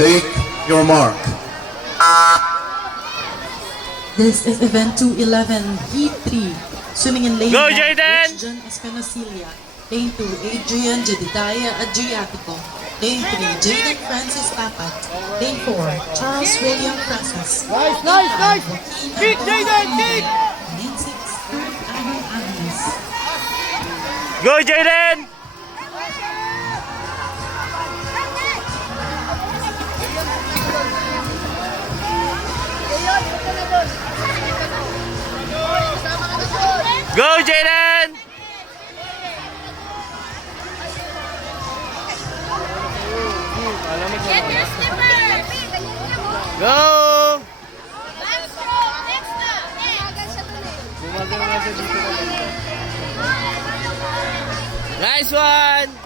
Take your mark. This is event 211, heat 3. Swimming in lane Go, 1, Jayden! Rich John Espinosilia. Lane 2, Adrian Jedediah Adriatico. Lane 3, Jayden Francis Tapat. Lane 4, Charles William Crasas. Nice, Lane nice, 5, nice! Joaquin Kick, Jayden, Antonio kick! Gonzaga. Lane 6, Frank Aaron Agnes. Go, Jayden! Go, Jayden! Get your slipper! Go! Back stroke! Next na! Nice one!